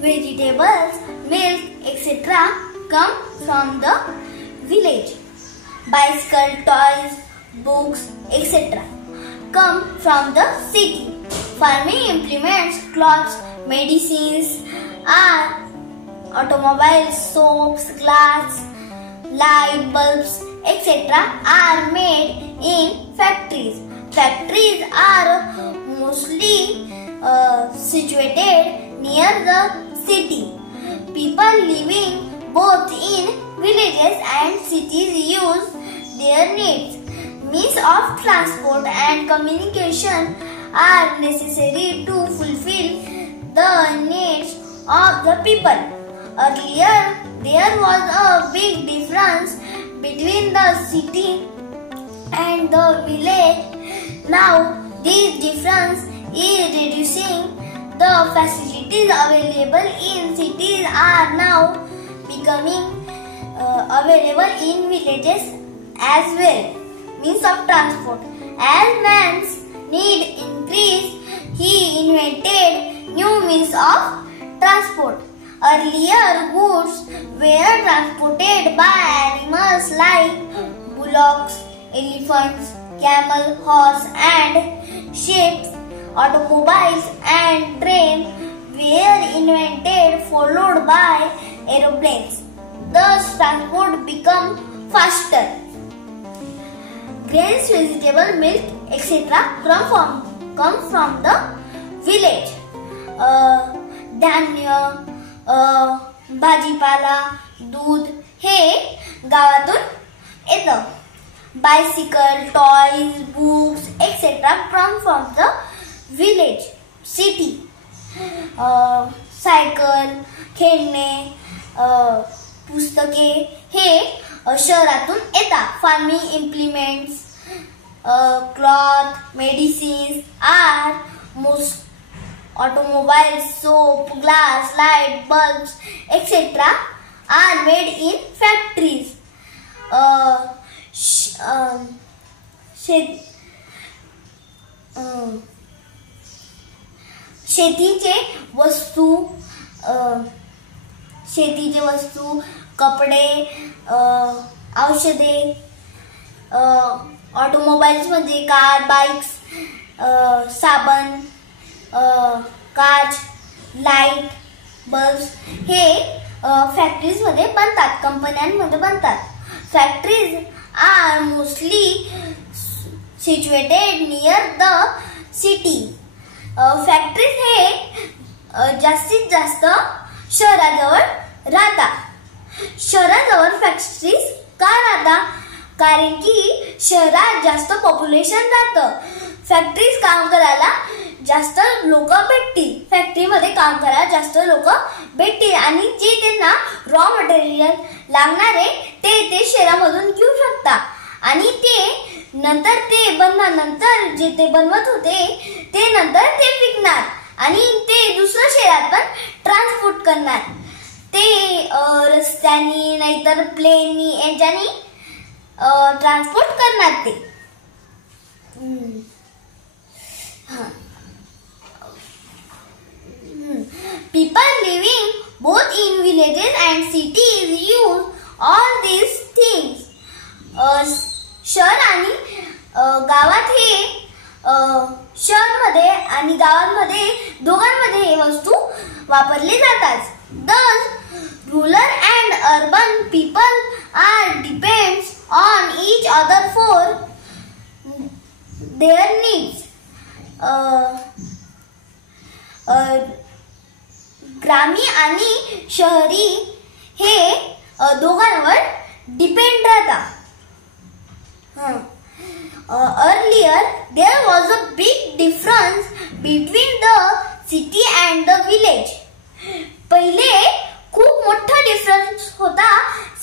vegetables, milk, etc. come from the village. Bicycle, toys, books, etc. come from the city. Farming implements, clothes, medicines, automobiles, soaps, glass, light bulbs, etc. are made in factories. Factories are mostly situated near the city. People living both in villages and cities use their needs. Means of transport and communication are necessary to fulfill the needs of the people. Earlier, there was a big difference between the city and the village. Now, this difference is reducing. The facilities available in cities are now becoming available in villages as well. Means of transport. As man's need increased, he invented new means of transport. Earlier, goods were transported by animals like bullocks, elephants, camel, horse, and ships. Automobiles and trains were invented, followed by aeroplanes. Thus, transport became faster. Grains, vegetable, milk, etc. come from the village. धान्य, भाजीपाला, दूध हे गावातून येतं. Bicycle, toys, books, etc. come from the village, city. Cycle, खेळणे, पुस्तके हे शहरातून येतात. Farming implements, cloth, medicines are most automobiles, soap, glass, light bulbs, etc. are made in factories. शेतीचे वस्तू, कपडे, औषधे, ऑटोमोबाईल्स मध्ये कार, बाइक्स, साबण, काच, लाईट, बल्ब्स हे फॅक्टरीज मध्ये बनतात, कंपन्यांमध्ये बनतात. Factories are mostly situated near the city. Factories हे जास्तीत जास्त शहराजवळ राहतात. शहराजवळ फॅक्टरीज का राहतात? कारण की शहरात जास्त पॉप्युलेशन राहतं. फॅक्टरीज काम करायला जास्त लोक भेटतील. फॅक्टरीमध्ये काम करायला जास्त लोक भेटतील आणि जे त्यांना रॉ मटेरियल लागणारे ते शहरामधून घेऊ शकतात आणि ते नंतर ते बनवल्यानंतर जे ते बनवत होते ते नंतर ते विकणार आणि ते दुसऱ्या शहरात पण ट्रान्सपोर्ट करणार. ते रस्त्यानी नाहीतर प्लेननी याच्यानी ट्रान्सपोर्ट करणार ते. People living both in villages and cities use all these things. शहर आणि गावात हे शहरामध्ये आणि गावांमध्ये दोघांमध्ये हे वस्तू वापरले जातात. Thus, rural and urban people are depends on each other for their needs. ग्रामीण आणि शहरी हे दोघांवर डिपेंड राहतात. Earlier, there was a big difference between the city and the village. पहिले खूप मोठा डिफरन्स होता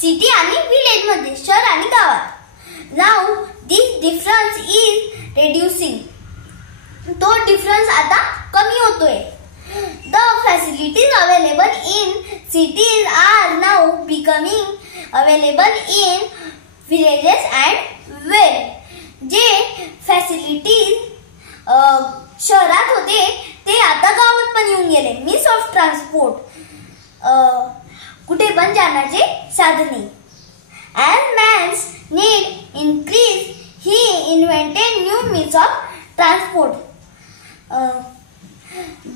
सिटी आणि विलेज मध्ये, शहर आणि गावात. Now this difference is reducing. तो डिफरन्स आता कमी होतोय. The facilities available in cities are now becoming available in villages and well. जे फॅसिलिटीज शहरात होते ते आता गावात पण येऊन गेले. मीन्स ऑफ ट्रान्सपोर्ट, कुठे पण जाण्याचे साधने. As man's need increased, he invented new means of transport.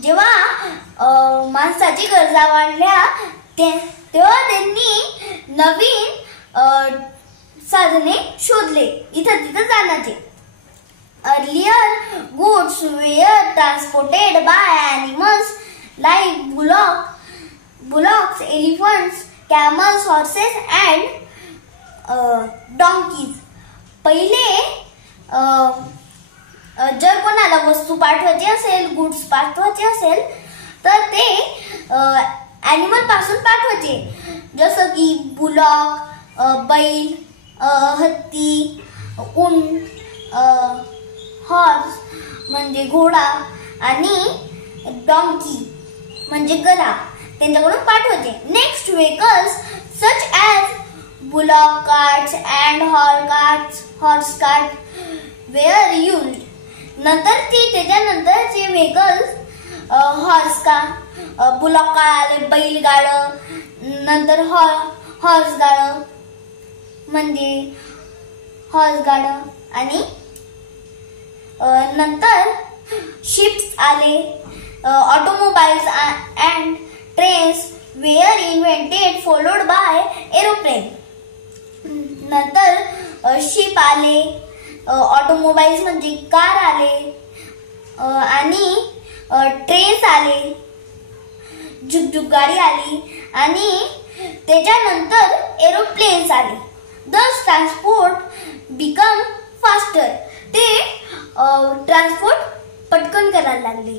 जेव्हा माणसाची गरजा वाढल्या तेव्हा त्यांनी नवीन साधने शोधले इथं तिथं जाण्याचे. Earlier goods were transported by animals like bullocks, elephants, camels, horses and donkeys. पहिले जर कोणाला वस्तू पाठवायची असेल, गुड्स पाठवायचे असेल तर ते ॲनिमल पासून पाठवायचे, जसं की बुलॉक, बैल, हत्ती, उंट, हॉर्स म्हणजे घोडा आणि डॉंकी म्हणजे गधा, त्यांच्याकडून पाठवायचे. Next vehicles such as bullock carts and horse cart were used. त्याच्यानंतरचे व्हेकल्स बुलॉक कार आले, बैलगाडं, नंतर हॉर्स गाडं म्हणजे हॉर्स गाडं, आणि नंतर शिप्स आले. Automobiles and trains were invented followed by aeroplane. नंतर शिप आले, ऑटोमोबाईल्स म्हणजे कार आले, आणि ट्रेन्स आले, झुकझुक गाडी आली, आणि त्याच्यानंतर एरोप्लेन्स आले. दस ट्रान्सपोर्ट बिकम फास्टर. ते ट्रान्सपोर्ट पटकन करायला लागले.